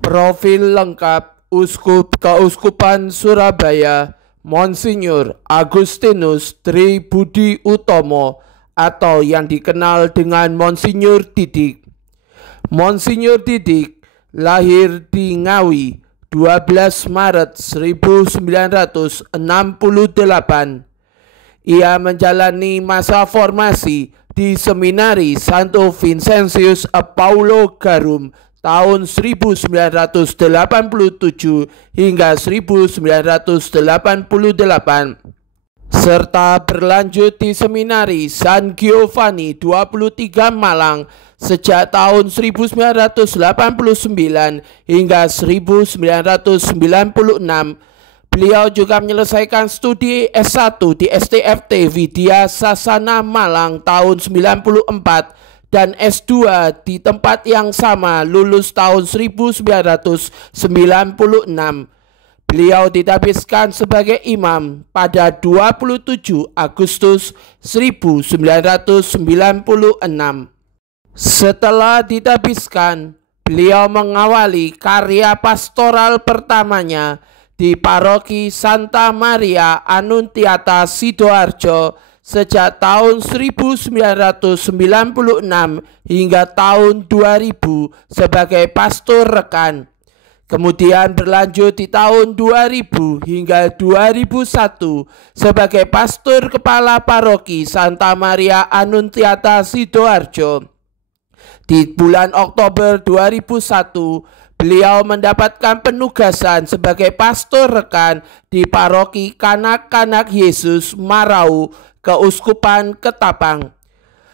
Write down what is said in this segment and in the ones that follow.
Profil lengkap Uskup Keuskupan Surabaya Monsinyur Agustinus Tri Budi Utomo atau yang dikenal dengan Monsinyur Didik. Monsinyur Didik lahir di Ngawi 12 Maret 1968. Ia menjalani masa formasi di Seminari Santo Vincentius Apaulo Garum tahun 1987 hingga 1988 serta berlanjut di Seminari San Giovanni 23 Malang sejak tahun 1989 hingga 1996. Beliau juga menyelesaikan studi S1 di STFT Widya Sasana Malang tahun 94 dan S2 di tempat yang sama lulus tahun 1996. Beliau ditahbiskan sebagai imam pada 27 Agustus 1996. Setelah ditahbiskan, beliau mengawali karya pastoral pertamanya di Paroki Santa Maria Annunziata Sidoarjo sejak tahun 1996 hingga tahun 2000 sebagai pastor rekan. Kemudian berlanjut di tahun 2000 hingga 2001 sebagai pastor kepala Paroki Santa Maria Annunziata Sidoarjo. Di bulan Oktober 2001, beliau mendapatkan penugasan sebagai pastor rekan di Paroki Kanak-Kanak Yesus Marau, Keuskupan Ketapang.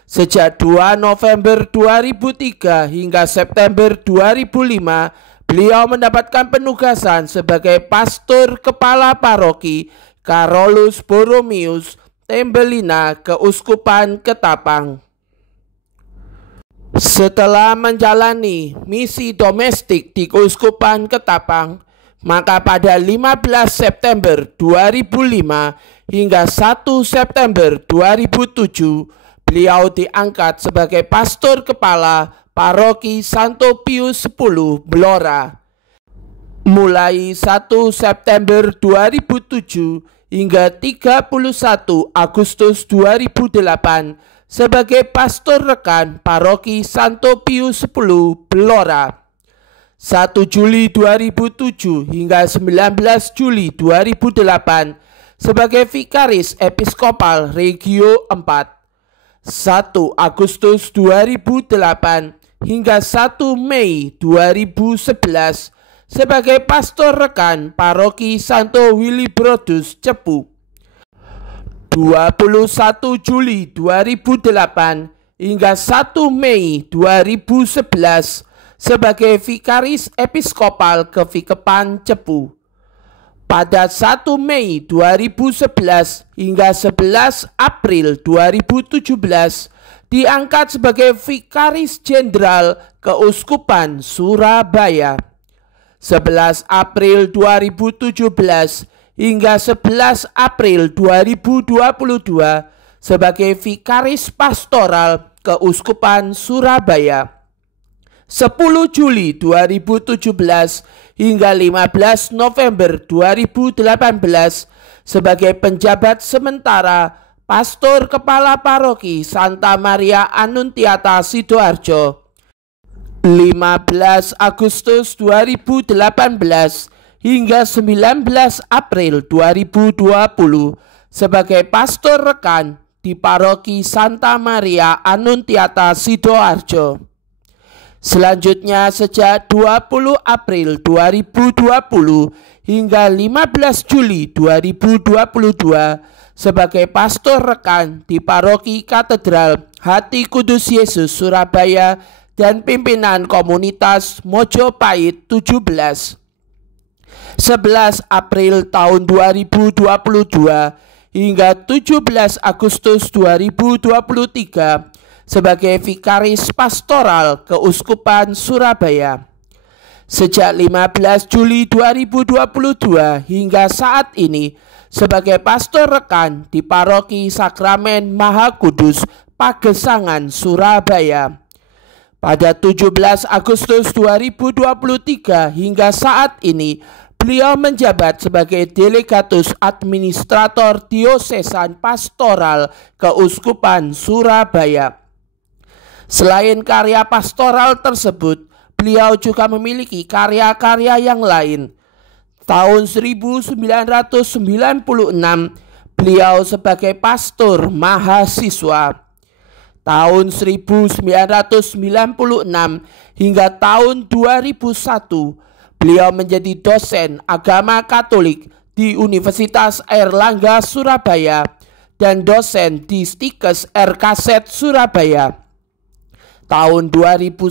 Sejak 2 November 2003 hingga September 2005, beliau mendapatkan penugasan sebagai pastor kepala Paroki Carolus Borromeus Tembelina, Keuskupan Ketapang. Setelah menjalani misi domestik di Keuskupan Ketapang, maka pada 15 September 2005 hingga 1 September 2007, beliau diangkat sebagai pastor kepala Paroki Santo Pius X Blora. Mulai 1 September 2007 hingga 31 Agustus 2008 sebagai pastor rekan Paroki Santo Pius X Blora. 1 Juli 2007 hingga 19 Juli 2008 sebagai Vikaris Episkopal Regio 4. 1 Agustus 2008 hingga 1 Mei 2011 sebagai pastor rekan Paroki Santo Willibrordus Cepu. 21 Juli 2008 hingga 1 Mei 2011 sebagai Vikaris Episkopal Kevikepan Cepu. Pada 1 Mei 2011 hingga 11 April 2017 diangkat sebagai Vikaris Jenderal Keuskupan Surabaya. 11 April 2017 hingga 11 April 2022 sebagai Vikaris Pastoral Keuskupan Surabaya. 10 Juli 2017 hingga 15 November 2018 sebagai penjabat sementara Pastor Kepala Paroki Santa Maria Annunziata Sidoarjo. 15 Agustus 2018 hingga 19 April 2020 sebagai pastor rekan di Paroki Santa Maria Annunziata Sidoarjo. Selanjutnya sejak 20 April 2020 hingga 15 Juli 2022 sebagai pastor rekan di Paroki Katedral Hati Kudus Yesus Surabaya dan pimpinan komunitas Mojopahit 17. 11 April tahun 2022 hingga 17 Agustus 2023 sebagai Vikaris Pastoral Keuskupan Surabaya. Sejak 15 Juli 2022 hingga saat ini sebagai pastor rekan di Paroki Sakramen Maha Kudus Pagesangan Surabaya. Pada 17 Agustus 2023 hingga saat ini, beliau menjabat sebagai Delegatus Administrator Diosesan Pastoral Keuskupan Surabaya. Selain karya pastoral tersebut, beliau juga memiliki karya-karya yang lain. Tahun 1996, beliau sebagai pastor mahasiswa. Tahun 1996 hingga tahun 2001, beliau menjadi dosen agama Katolik di Universitas Airlangga Surabaya dan dosen di Stikes RKZ Surabaya. Tahun 2001,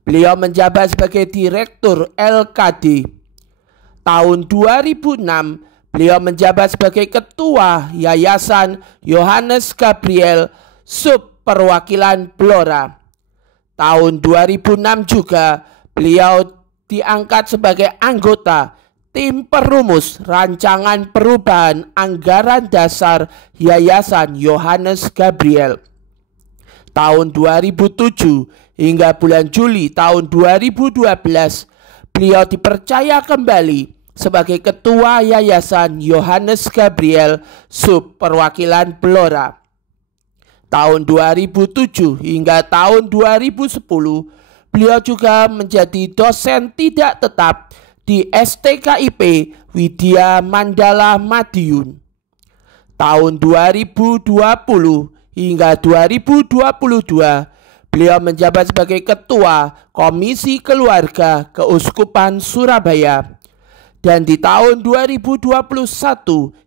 beliau menjabat sebagai Direktur LKD. Tahun 2006, beliau menjabat sebagai Ketua Yayasan Yohanes Gabriel Subperwakilan Blora. Tahun 2006 juga, beliau diangkat sebagai anggota tim perumus rancangan perubahan anggaran dasar Yayasan Yohanes Gabriel. Tahun 2007 hingga bulan Juli tahun 2012, beliau dipercaya kembali sebagai Ketua Yayasan Yohanes Gabriel Subperwakilan Blora. Tahun 2007 hingga tahun 2010, beliau juga menjadi dosen tidak tetap di STKIP Widya Mandala Madiun. Tahun 2020 hingga 2022, beliau menjabat sebagai Ketua Komisi Keluarga Keuskupan Surabaya. Dan di tahun 2021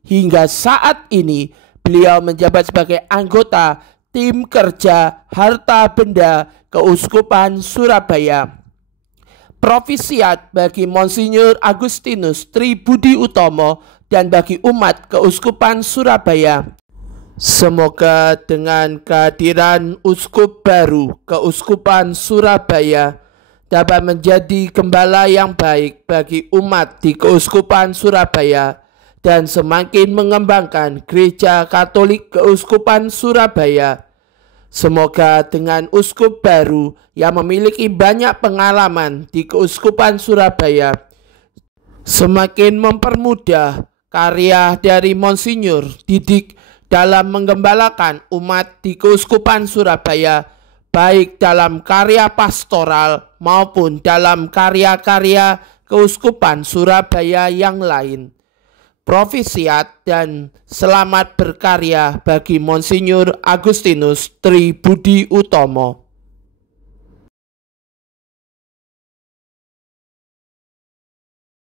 hingga saat ini, beliau menjabat sebagai anggota Tim Kerja Harta Benda Keuskupan Surabaya. Profisiat bagi Monsinyur Agustinus Tribudi Utomo dan bagi umat Keuskupan Surabaya. Semoga dengan kehadiran uskup baru Keuskupan Surabaya dapat menjadi gembala yang baik bagi umat di Keuskupan Surabaya dan semakin mengembangkan Gereja Katolik Keuskupan Surabaya. Semoga dengan uskup baru yang memiliki banyak pengalaman di Keuskupan Surabaya semakin mempermudah karya dari Monsinyur Didik dalam menggembalakan umat di Keuskupan Surabaya, baik dalam karya pastoral maupun dalam karya-karya Keuskupan Surabaya yang lain. Profisiat dan selamat berkarya bagi Monsinyur Agustinus Tribudi Utomo.